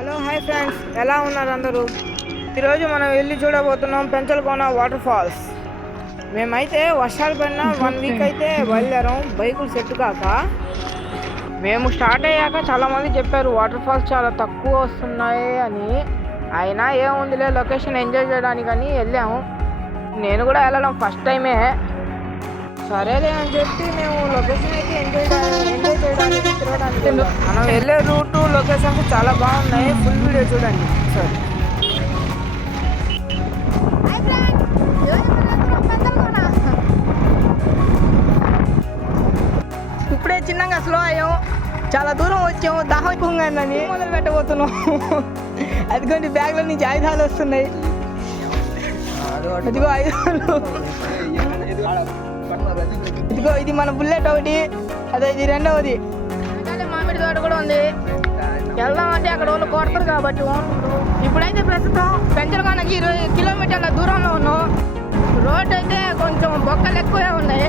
Hello hi friends, ఎలా ఉన్నారు అందరూ? ఈరోజు మనం వెళ్ళి చూడబోతున్నాం పెంచలకోన వాటర్ ఫాల్స్. మేమైతే వర్షాలు పడిన 1 వీక్ అయితే బయలుదేరాం, బైకులు సెట్ కాక. మేము స్టార్ట్ అయ్యాక చాలామంది చెప్పారు వాటర్ ఫాల్స్ చాలా తక్కువ వస్తున్నాయి అని. అయినా ఏముందిలే, లొకేషన్ ఎంజాయ్ చేయడానికని వెళ్ళాము. నేను కూడా వెళ్ళడం ఫస్ట్ టైమే. సరేలే అని చెప్పి మేము లొకేషన్ అయితే ఎంజాయ్ చేయడానికి తిరగడానికి మనం వెళ్ళే రూట్ లొకేషన్స్ చాలా బాగున్నాయి. ఫుల్ వీడియో చూడండి సార్. ఇప్పుడే చిన్నగా స్లో అయ్యాం, చాలా దూరం వచ్చాము, దాహం ఎక్కువగానని మొదలు పెట్టబోతున్నాం. అదిగోండి బ్యాగ్లో నుంచి ఆయుధాలు వస్తున్నాయి. ఇదిగో ఆయుధాలు, ఇదిగో ఇది మన బుల్లెట్ ఒకటి, అదే ఇది రెండవది. మామిడి తోట కూడా ఉంది. వెళ్దామంటే అక్కడ వాళ్ళు కొడతారు కాబట్టి ఇప్పుడైతే ప్రస్తుతం పెంచలకోనకి 20 కిలోమీటర్ల దూరంలో ఉన్నాం. రోడ్ అయితే కొంచెం బొక్కలు ఎక్కువే ఉన్నాయి,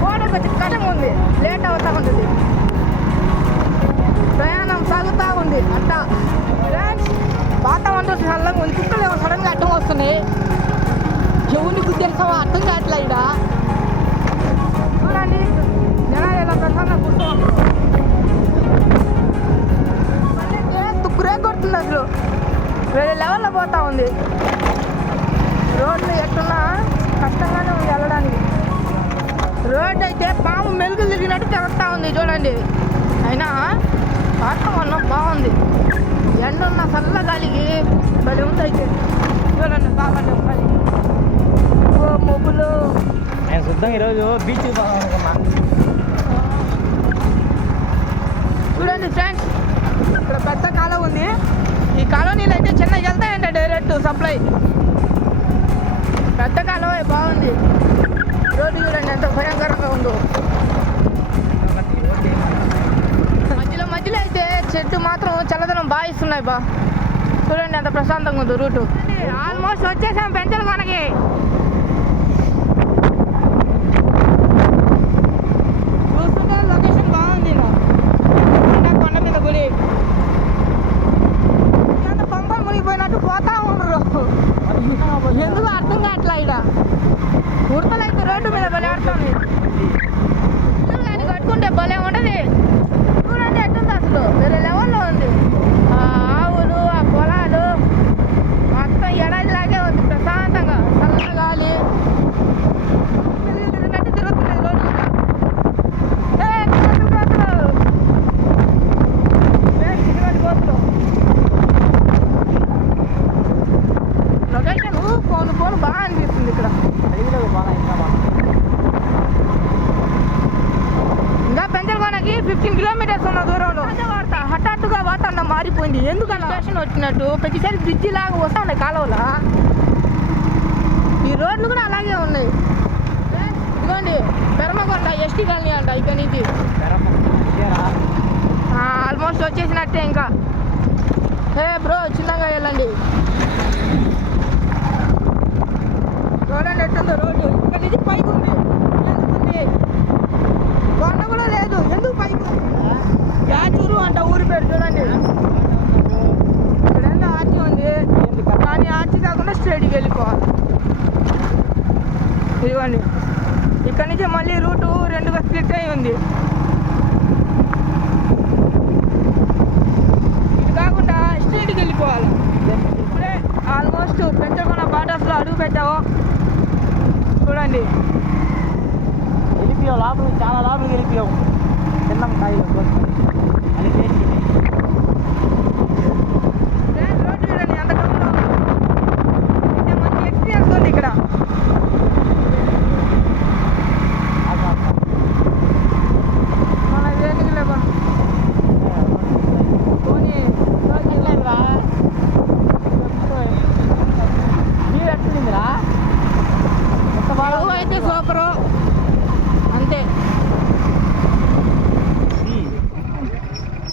పోవడం కొంచెం కష్టంగా ఉంది, లేట్ అవుతూ ఉంటుంది. ప్రయాణం సాగుతూ ఉంది అంతా. వాతావరణం చల్లగా ఉంది, కుక్కలు ఏమో సడన్గా అడ్డం వస్తున్నాయి. చెవుని గుర్తిస్తావా అర్థం కావట్లే. ఇక్కడ చూడండి జనాలు ఎలా ప్రశాంతంగా కూర్చోవాలి. తుక్కురే కొడుతుంది, అసలు వేరే లెవెల్లో పోతా ఉంది. రోడ్లు ఎట్టున్నా కష్టంగానే ఉంది వెళ్ళడానికి. రోడ్ అయితే పాము మెలుగులు తిరిగినట్టు తిరుగుతూ ఉంది చూడండి. అయినా వాతావరణం బాగుంది, ఎండ ఉన్న చల్ల గాలికి బలి ఉంది. అయితే చూడండి బాగుంది గాలి, మొబ్బులు. నేను శుద్ధం ఈరోజు బీచ్ అనుకున్నా. చూడండి ఫ్రెండ్స్, ఇక్కడ పెద్ద కాలువ ఉంది. ఈ కాలనీలు అయితే చిన్న వెళ్తాయంట డైరెక్ట్ సప్లై. పెద్ద కాలువ బాగుంది. రోడ్డు చూడండి ఎంత భయంకరంగా ఉందో. మధ్యలో అయితే చెట్టు మాత్రం చల్లదనం బాగా ఇస్తున్నాయి బా. చూడండి ఎంత ప్రశాంతంగా ఉందో రూటు. ఆల్మోస్ట్ వచ్చేసాం పెంచలకోనకి. చూస్తుంటే లొకేషన్ బాగుంది. కొండ మీద గుడి ఎంత పంపలు మునిగిపోయినట్టు పోతా ఉండరు, ఎందుకు అర్థం కావట్లా. ఇక్కడ ఉడతలు అయితే రోడ్డు మీద భలే ఆడుతుంది. కానీ కట్టుకుంటే భలే ఉంటుంది. చూడండి ఎట్టుంది, అసలు వేరే లెవెల్లో ఉంది. ఆ ఆవులు, ఆ పొలాలు మొత్తం ఎడాదిలాగే ఉంది. ప్రశాంతంగా చల్ల గాలి తిరిగినట్టు తిరుగుతున్నాయి రోడ్డు. లొకేషన్ ఫోన్ బాగా అనిపిస్తుంది. ఇక్కడ ఇంకా పెంచలకోనకి 15 కిలోమీటర్స్ ఉన్న దూరంలో హఠాత్తుగా వాతావరణం మారిపోయింది. ఎందుకన్నా స్టేషన్ వచ్చినట్టు ప్రతిసారి బ్రిడ్జి లాగా వస్తా ఉన్నాయి కాలువల. ఈ రోడ్లు కూడా అలాగే ఉన్నాయి. ఇదిగోండి పెరమకొండ ఎస్టీ కాలనీ అంట. ఇక నుంచి ఆల్మోస్ట్ వచ్చేసినట్టే. ఇంకా బ్రో చిన్నగా వెళ్ళండి. చూడండి ఎట్టుందో రోడ్డు. ఇక్కడ నుంచి పైకి ఉంది, ఎందుకుంది కొండ కూడా లేదు, ఎందుకు పైకి ఉంది? యాచూరు అంట ఊరి పేరు. చూడండి ఇక్కడ ఎంత ఆర్చి ఉంది, కానీ ఆర్చి కాకుండా స్ట్రైట్కి వెళ్ళిపోవాలి. ఇదిగోండి ఇక్కడ నుంచి మళ్ళీ రూటు 2గా స్ప్లిట్ అయి ఉంది. ఇది కాకుండా స్ట్రైట్కి వెళ్ళిపోవాలి. ఇప్పుడే ఆల్మోస్ట్ పెంచలకోన బార్డర్స్లో అడుగు పెట్టాము. చూడండి వెళ్ళిపోయావు లోపల, చాలా లోపలికి వెళ్ళిపోయావు. తిన్నాం కాయలు అని చేసి రోడ్డు చూడండి ఎంత డౌన్లో అంటే మంచి ఎక్స్పీరియన్స్ ఉంది ఇక్కడ. మన దేనికి లేవా పోనీ వెళ్ళలేదురా. మీరు ఎట్లుందిరా? ఎంత బాగా అయితే సూపరు అంతే.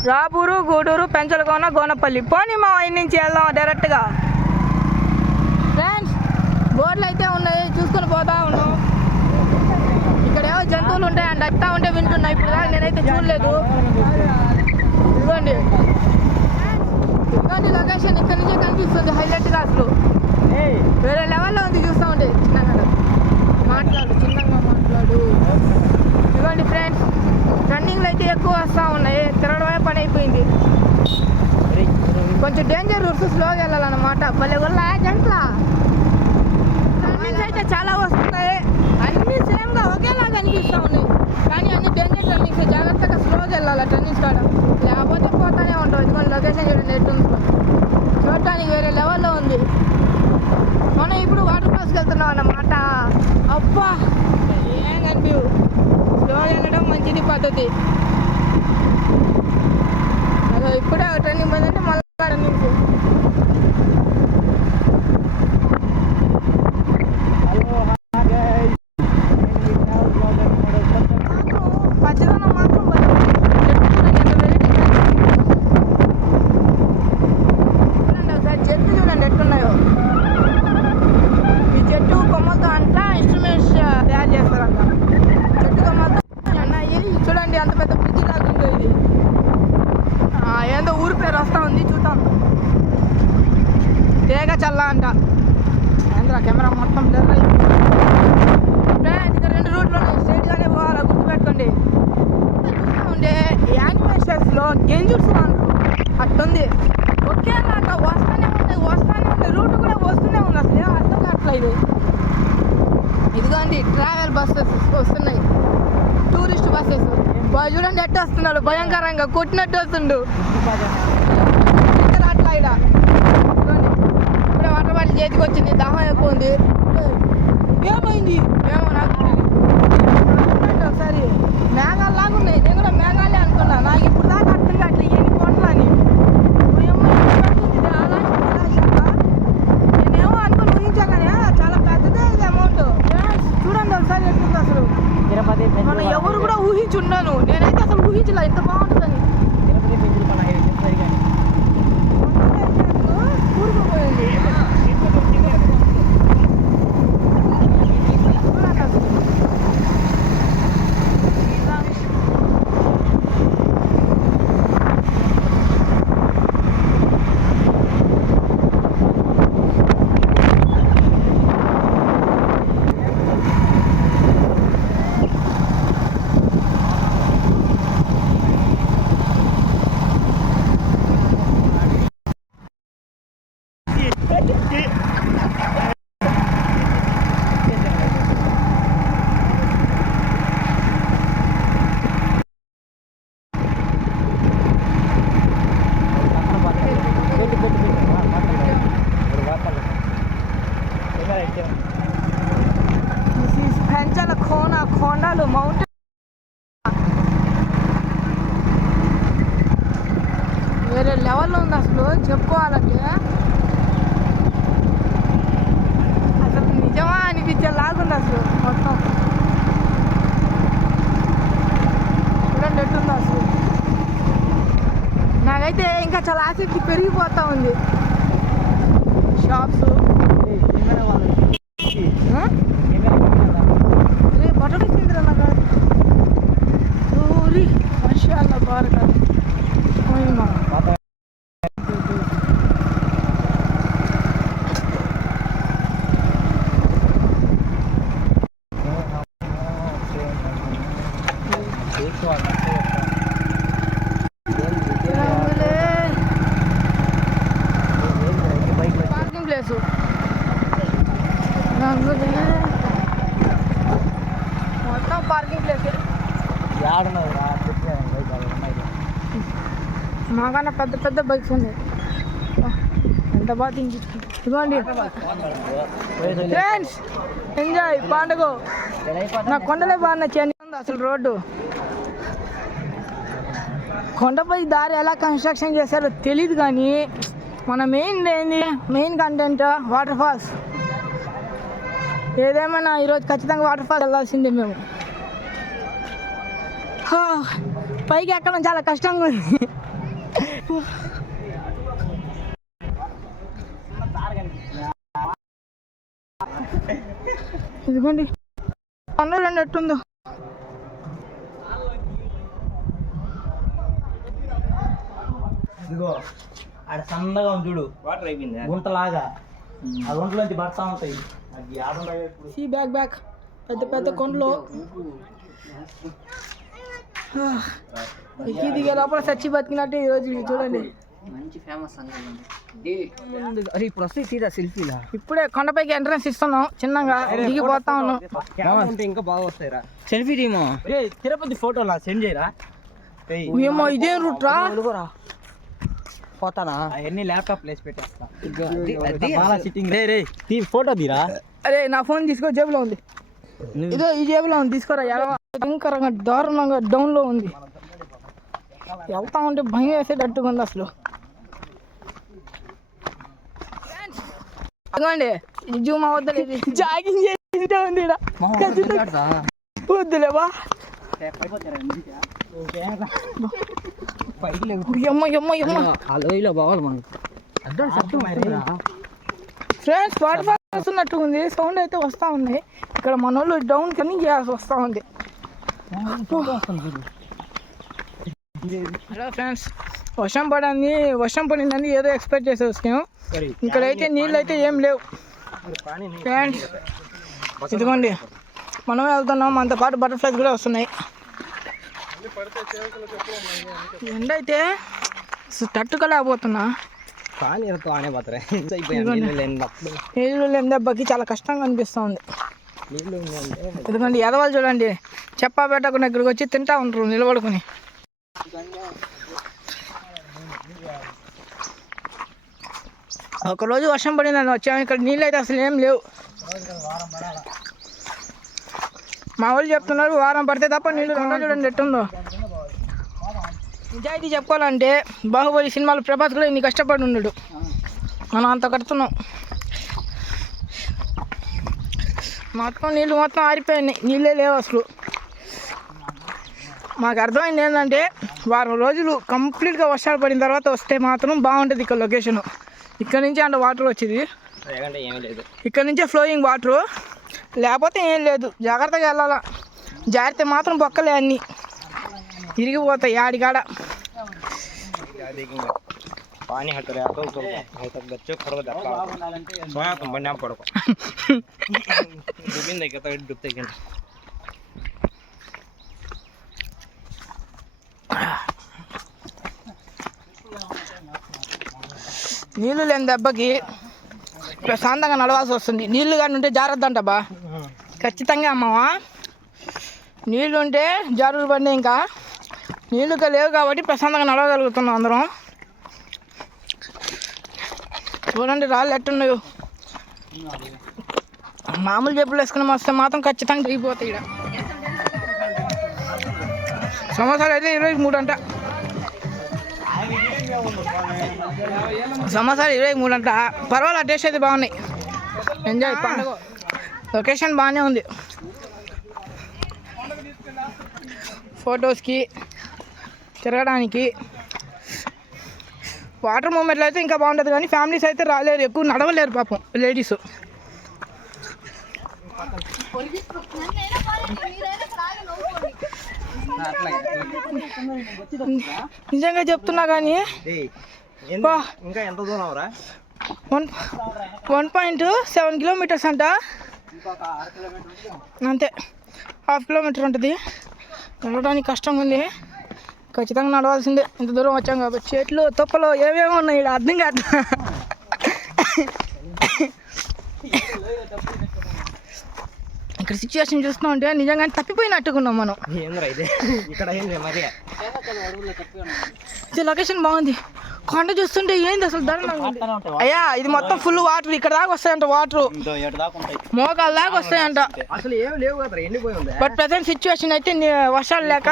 రాపూరు, గూడూరు, పెంచలకోన, గోనపల్లి. పోనీ మా ఇంటి నుంచి వెళ్దాం డైరెక్ట్గా. ఫ్రెండ్స్ బోర్డులు అయితే ఉన్నాయి, చూసుకొని పోతా ఉన్నాం. ఇక్కడ ఏవో జంతువులు ఉంటాయండి, అట్టా ఉంటే వింటున్నా. ఇప్పుడు నేనైతే చూడలేదు. ఇదిగోండి లొకేషన్ ఇక్కడ నుంచే కనిపిస్తుంది హైలైట్గా అసలు వేరే లెవెల్లో ఉంది. చూస్తూ ఉంటే చిన్నగా చిన్నగా మాట్లాడు. ఇదిగోండి ఫ్రెండ్స్, రన్నింగ్లు అయితే ఎక్కువ వస్తూ ఉన్నాయి. తిరగడమే పని అయిపోయింది. కొంచెం డేంజర్ రూట్స్ స్లోగా వెళ్ళాలన్నమాట. భలే వల్ల జంట్లా రన్నింగ్స్ అయితే చాలా వస్తున్నాయి. అన్నీ సేమ్గా ఒకేలాగా అనిపిస్తూ ఉన్నాయి, కానీ అన్ని డేంజర్ రన్నింగ్స్. జాగ్రత్తగా స్లోగా వెళ్ళాలి టర్నింగ్స్ కాడ, లేకపోతే పోతానే ఉంటాం. ఇదిగోండి లొకేషన్ చూడండి ఎట్టుంది, చూడటానికి వేరే లెవెల్లో ఉంది. మనం ఇప్పుడు వాటర్ ఫాల్స్కి వెళ్తున్నాం అన్నమాట. అబ్బా ఏం కనిపించు, స్లోగా వెళ్ళడం మంచిది పద్ధతి. అదో ఇప్పుడే టర్నింగ్ పోయిందంటే మళ్ళీ రన్నింగ్స్. పచ్చదనం మాత్రం చూడండి ఒకసారి చెట్లు చూడండి ఎట్టున్నాయో. ఈ చెట్టు కొమ్మలతో అంతా ఇన్స్ట్రుమెంట్స్ తయారు చేస్తారంట. చెట్టు కొమ్మలతో అన్నాయి. చూడండి అంత పెద్ద బ్రిడ్జ్ లాగా ఉందో ఇది. ఏందో ఊరి పేరు వస్తూ ఉంది, చూద్దాం. తేగ చల్ల అంట. ఏంద్రా కెమెరా మొత్తం బ్లర్ అయింది. ఇక 2 రూట్లు ఉన్నాయి, స్ట్రైట్గానే పోవాలా, గుర్తుపెట్టుకోండి. చూస్తూ ఉండే యానిమేషన్స్లో గెంజుర్స్ అంటారు, అట్టుంది. ఒకేలాగా వస్తూనే ఉంటాయి. రూట్ కూడా వస్తూనే ఉంది. అసలు ఏం అర్థం కావట్లేదు ఇది. ఇదిగోండి ట్రావెల్ బస్సెస్ వస్తున్నాయి, టూరిస్ట్ బస్సెస్. బాయ్ చూడండి ఎట్టు వస్తున్నాడు, భయంకరంగా కొట్టినట్టు వస్తుండు. అట్లా ఇడ ఇప్పుడే వాటర్ బాటిల్ చేతికి వచ్చింది, దాహం ఎక్కువ ఉంది. ఏమైంది ఏమో నాకు తెలియదు. ఒకసారి మేఘాలు లాగా ఉన్నాయి. నేను కూడా మేఘాలే అనుకున్నా. నాకు ఇప్పుడు దాకా అర్థం కావట్లేదు ఎన్ని కొండలు అని. నేనేమో అనుకుని ఊహించా కానీ చాలా పెద్దదే ఇది అమౌంట్. చూడండి ఒకసారి ఎట్లుంది అసలు. మనం ఎవరు కూడా ఊహించున్నాను, నేనైతే అసలు ఊహించలే ఇంత బాగుంటుందని. కూరుకుపోయింది. పెంచాల కొండలు మౌంటైన్ వేరే లెవెల్లో ఉంది అసలు చెప్పుకోవాలంటే. అసలు నిజమా అనిపించేలాగుంది అసలు మొత్తం. చూడండి ఎట్టుందో అసలు. నాకైతే ఇంకా చాలా ఆసక్తి పెరిగిపోతూ ఉంది. షాప్స్ బట్టలు ఇచ్చిందిరా నాకు ఊరి మనుషుల బాగా పార్కింగ్ ప్లేసు మొత్తం పార్కింగ్ ప్లేస్. మాకన్నా పెద్ద పెద్ద బైక్స్ ఉన్నాయి. ఎంత బాగా తినిపించుకుంటాం. ఇదిగోండి ఫ్రెండ్స్, ఎంజాయ్ పండుగ. నా కొండలే బాగా నచ్చాయి అసలు. రోడ్డు కొండపై దారి ఎలా కన్స్ట్రక్షన్ చేశారో తెలీదు, కానీ మన మెయిన్ కంటెంట్ వాటర్ ఫాల్స్. ఏదేమైనా ఈరోజు ఖచ్చితంగా వాటర్ ఫాల్స్ వెళ్ళాల్సిందే మేము. పైకి ఎక్కడం చాలా కష్టంగా ఉంది. ఇదిగోండి కొండలు ఎట్టుందో. ఇదిగో ఆడ సన్నగా ఉంది చూడు వాటర్ అయిపోయింది గుంటలాగా ఆ గుంటలోంచి పడతా ఉంటాయి అది యాభై ఇప్పుడు సీ బ్యాక్ పెద్ద పెద్ద కొండలు ఎక్కి దిగే లోపల చచ్చి బతికినట్టు ఈరోజు చూడండి. మంచి ఫేమస్ అరే ఇప్పుడు వస్తే తీరా సెల్ఫీలా ఇప్పుడే కొండపైకి ఎంట్రన్స్ ఇస్తున్నాం, చిన్నగా దిగిపోతా ఉన్నాం. ఉంటే ఇంకా బాగా వస్తాయిరా సెల్ఫీ టీమో. తిరుపతి ఫోటో నా సెండ్ చేయరా ఏమో ఇదే రూట్ రా. పోతానా అవన్నీ ల్యాప్టాప్ ప్లేస్ పెట్టేస్తా సిట్టింగ్ రే ఫోటో తీరా. అరే నా ఫోన్ తీసుకో, జేబులో ఉంది. ఇదో ఈ జేబులో ఉంది, తీసుకోరా. భయంకరంగా దారుణంగా డౌన్ లో ఉంది, వెళ్తా ఉంటే భయం వేసేటట్టుగా ఉంది అసలు. ఇదిగోండి జూమ్ అవద్దలేదు, జాగింగ్ చేసి ఉంది వద్దులేవా. అలోయిలో బావాలి మనం. ఫ్రెండ్స్ వాటర్ ఫాల్స్ వస్తున్నట్టు ఉంది, సౌండ్ అయితే వస్తూ ఉంది. ఇక్కడ మన వాళ్ళు డౌన్ కని చేయాల్సి వస్తూ ఉంది. హలో ఫ్రెండ్స్, వర్షం పడిందని ఏదో ఎక్స్పెక్ట్ చేసి వచ్చాము. ఇక్కడైతే నీళ్ళు అయితే ఏం లేవు ఫ్రెండ్స్. ఇదిగోండి మనం వెళ్తున్నాం, మనతో పాటు బటర్ఫ్లైస్ కూడా వస్తున్నాయి. ఎండ అయితే తట్టుకోలేకపోతున్నా. నీళ్ళు లేని దెబ్బకి చాలా కష్టంగా అనిపిస్తుంది. ఎందుకంటే ఎదవాళ్ళు చూడండి, చెప్పా పెట్టకుండా ఇక్కడికి వచ్చి తింటా ఉంటారు నిలబడుకుని. ఒకరోజు వర్షం పడిందని వచ్చాము, ఇక్కడ నీళ్ళు అయితే అసలు ఏం లేవు. మా వాళ్ళు చెప్తున్నారు వారం పడితే తప్ప నీళ్ళు కొండ చూడండి ఎట్టుందో. నిజాయితీ చెప్పుకోవాలంటే బాహుబలి సినిమాలో ప్రభాస్ కూడా ఇన్ని కష్టపడి ఉన్నాడు, మనం అంత కడుతున్నాం. మొత్తం నీళ్ళు మొత్తం ఆరిపోయినాయి, నీళ్ళే లేవు అసలు. మాకు అర్థమైంది ఏంటంటే వారం రోజులు కంప్లీట్గా వర్షాలు పడిన తర్వాత వస్తే మాత్రం బాగుంటుంది ఇక్కడ లొకేషను. ఇక్కడ నుంచి అంటే వాటర్ వచ్చేది, ఇక్కడ నుంచే ఫ్లోయింగ్ వాటరు, లేకపోతే ఏం లేదు. జాగ్రత్తగా వెళ్ళాలా, జాగ్రత్త మాత్రం బొక్కలే అన్నీ ఇరిగిపోతాయి ఆడికాడ. पानी हट रहा तो तक बच्चे खड़ो जाता सोया तुम बन्या पड़ो डूबिंदे के तो डूबते के నీళ్ళు లేని దెబ్బకి ప్రశాంతంగా నడవాల్సి వస్తుంది. నీళ్ళు కానీ ఉంటే జాగ్రత్త అంటబ్బా, ఖచ్చితంగా అమ్మవా. నీళ్ళు ఉంటే జారులు పడినాయి, ఇంకా నీళ్ళుగా లేవు కాబట్టి ప్రశాంతంగా నడవగలుగుతున్నాం అందరం. చూడండి రాళ్ళు ఎట్టున్నాయో. మామూలు చెప్పులు వేసుకుని వస్తే మాత్రం ఖచ్చితంగా దిగిపోతాయి. ఇక్కడ సమోసాలు అయితే 23 అంట, సమోసాలు 23 అంట. పర్వాలేదు, టేస్ట్ అయితే బాగున్నాయి. ఎంజాయ్ పండుగ. లొకేషన్ బాగానే ఉంది, ఫొటోస్కి తిరగడానికి. వాటర్ మూమెంట్లో అయితే ఇంకా బాగుంటుంది, కానీ ఫ్యామిలీస్ అయితే రాలేరు, ఎక్కువ నడవలేరు పాపం లేడీస్. నిజంగా చెప్తున్నా కానీ ఇంకా ఎంత దూరం రా 1.7 కిలోమీటర్స్ అంట, అంతే. 1/2 కిలోమీటర్ ఉంటుంది. నడవడానికి కష్టంగా ఉంది, ఖచ్చితంగా నడవాల్సిందే. ఇంత దూరం వచ్చాం కాబట్టి. చెట్లు తుప్పలు ఏమేమి ఉన్నాయి ఇక్కడ అర్థం కాదు. ఇక్కడ సిచ్యువేషన్ చూస్తున్నాం అంటే నిజంగానే తప్పిపోయినట్టుకున్నాం మనం. ఇది లొకేషన్ బాగుంది, కొండ చూస్తుంటే ఏంది అసలు దారుణంగా ఉంది. అయ్యా ఇది మొత్తం ఫుల్ వాటర్, ఇక్కడ దాకా వస్తాయంట వాటర్, మోకాల దాకా వస్తాయంట. అసలు ఏం లేవు కదా, ఎండిపోయి ఉంది. బట్ ప్రజెంట్ సిచ్యువేషన్ అయితే వర్షాలు లేక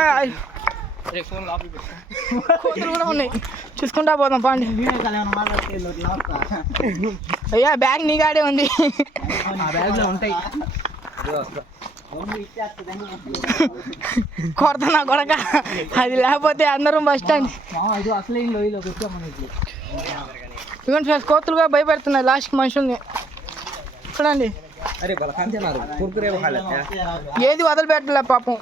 కోతులు కూడా ఉన్నాయి, చూసుకుంటా పోదాం పాండి. అయ్యా బ్యాగ్ నీ గాడే ఉంది, ఉంటాయి. కొడతా కొడక, అది లేకపోతే అందరం బస్ స్టాండ్. ఇవ్వండి ఫ్రెండ్స్, కోతులుగా భయపెడుతున్నాయి లాస్ట్కి మనుషుల్ని. చూడండి ఏది వదిలిపెట్టలే పాపం.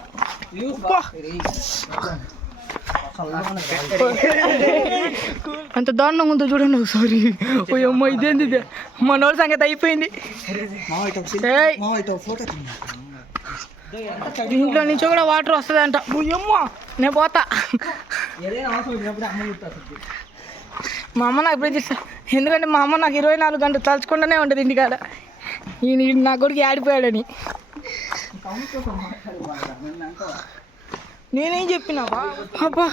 అంత దారుణంగా ఉందో చూడండి ఒకసారి. ఓ అమ్మ ఇదేంది ఇదే, మనోళ్ళ సంగతి అయిపోయింది. ఏయ్, దీంట్లో నుంచి కూడా వాటర్ వస్తుందంట. అమ్మ నేను పోతా. మా అమ్మ నాకు ప్రతి, ఎందుకంటే మా అమ్మ నాకు 24 గంటలు తలుచుకుంటూనే ఉంటుంది ఇంటికాడ. ఈయన నా కొడుకు ఆడిపోయాడని. నేనేం చెప్పినా అబ్బా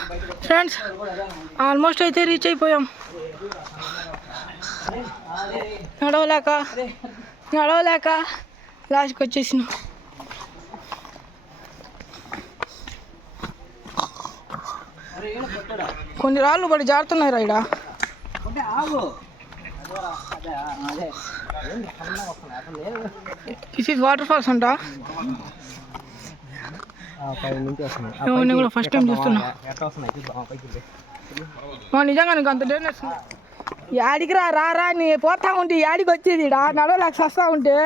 ఫ్రెండ్స్, ఆల్మోస్ట్ అయితే రీచ్ అయిపోయాం. నడవలేక లాస్ట్కి వచ్చేసినాం. కొన్ని రాళ్ళు పడి జారుతున్నాయి రైడా. దిస్ ఈజ్ వాటర్ ఫాల్స్ అంట. నేను కూడా ఫస్ట్ టైం చూస్తున్నా. నిజంగా నీకు అంత డేంజర్స్ యాడికి రా నీ పోతా ఉంటే యాడికి వచ్చేది నడవలేక వస్తా ఉంటే.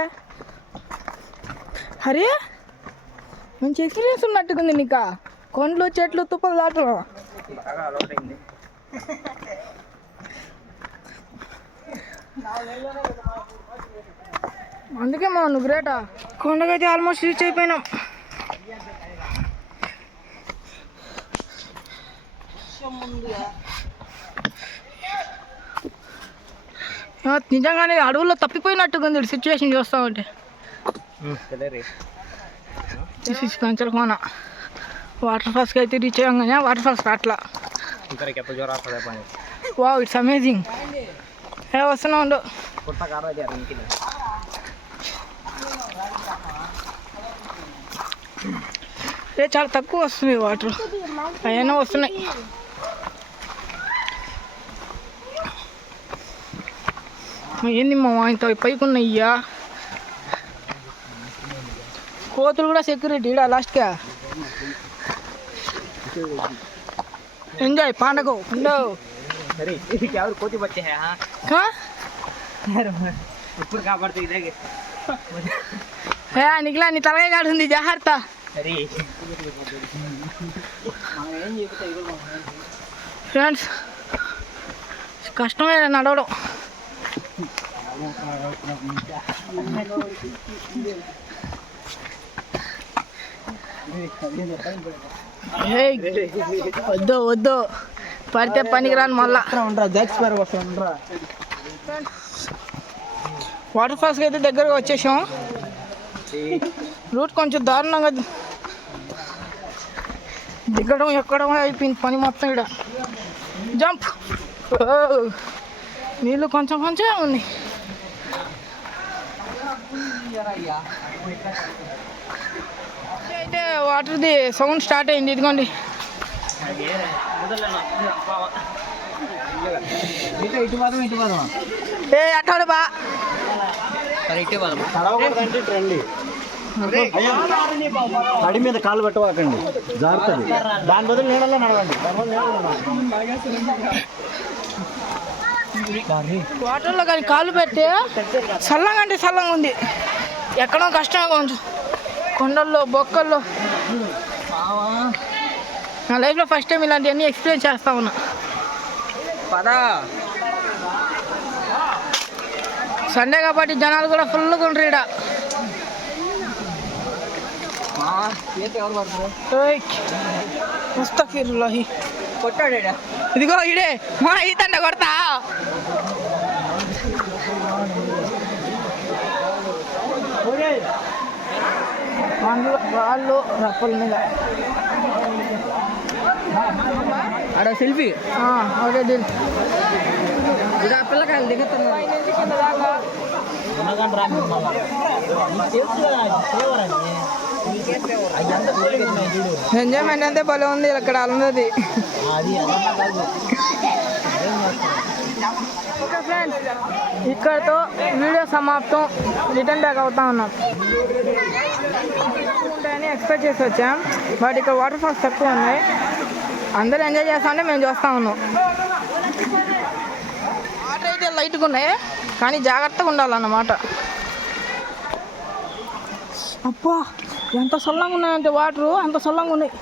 అరే మంచి ఎక్స్పీరియన్స్ ఉన్నట్టుకుంది నీకు. కొండలు చెట్లు తుప్పలు దాటం. అందుకే మా నువ్వు గ్రేటా. కొండకైతే ఆల్మోస్ట్ రీచ్ అయిపోయినాం. నిజంగానే అడవుల్లో తప్పిపోయినట్టుగా ఉంది సిచ్యువేషన్ చూస్తా ఉంటే. పెంచలకోన వాటర్ ఫాల్స్కి అయితే రీచ్ అయ్యాం కానీ వాటర్ ఫాల్స్ అట్లా. Wow, it's amazing. వస్తున్నా ఉండు. చాలా తక్కువ వస్తున్నాయి వాటర్, అయినా వస్తున్నాయి. ఏంది మా ఇంత పైకి ఉన్నాయ్యా. కోతులు కూడా సెక్యూరిటీ ఇడా లాస్ట్గా. ఎంజాయ్ పండగ కోతి బచ్చే ఇప్పుడు కాబట్టి నిఖిలా నీ తలగా కాడుంది జాగ్రత్త. ఫ్రెండ్స్ కష్టమే నడవడం. వద్దు పడితే పనికిరాను మళ్ళా. వాటర్ ఫాల్స్కి అయితే దగ్గరగా వచ్చేసాం. రూట్ కొంచెం దారుణంగా దిగడం ఎక్కడం అయిపోయింది పని మొత్తం. ఇక్కడ జంప్, నీళ్ళు కొంచెం ఉంది. అయితే వాటర్ది సౌండ్ స్టార్ట్ అయింది. ఇదిగోండి అట్టాడు బా. తడి మీద కాళ్ళు పెట్టవాకండి, జాగ్రత్త. దాని బదులు నీళ్ళలో నడవండి. వాటర్లో కానీ కాళ్ళు పెడితే చల్లంగా అంటే చల్లంగా ఉంది. ఎక్కడో కష్టంగా కొంచెం కొండల్లో బొక్కల్లో. నా లైఫ్లో ఫస్ట్ టైం ఇలాంటివన్నీ ఎక్స్పీరియన్స్ చేస్తా ఉన్నా. సండే కాబట్టి జనాలు కూడా ఫుల్గా ఉండరు ఇక్కడ. ముస్తఫిరుల్లాహి కొట్టాడు. ఇదిగో ఇడే మా ఈతండ కొడతా. వాళ్ళు రప్పల మీద ఆడ సెల్ఫీ. Okay deal. పిల్లకాయలు దిగుతున్నారు. ఎంజాయ్మెంట్ అంతే భలే ఉంది ఇక్కడ ఉన్నది. ఓకే ఫ్రెండ్స్, ఇక్కడతో వీడియో సమాప్తం. రిటర్న్ బ్యాక్ అవుతా ఉన్నాం. ఉంటాయని ఎక్స్పెక్ట్ చేసి వచ్చాం, బట్ ఇక్కడ వాటర్ ఫాల్స్ తక్కువ ఉన్నాయి. అందరూ ఎంజాయ్ చేస్తా ఉంటే మేము చూస్తూ ఉన్నాం. వాటర్ అయితే లైట్గా ఉన్నాయి కానీ జాగ్రత్తగా ఉండాలన్నమాట. అబ్బా ఎంత చల్లంగా ఉన్నాయంటే వాటరు, అంత చల్లంగా ఉన్నాయి.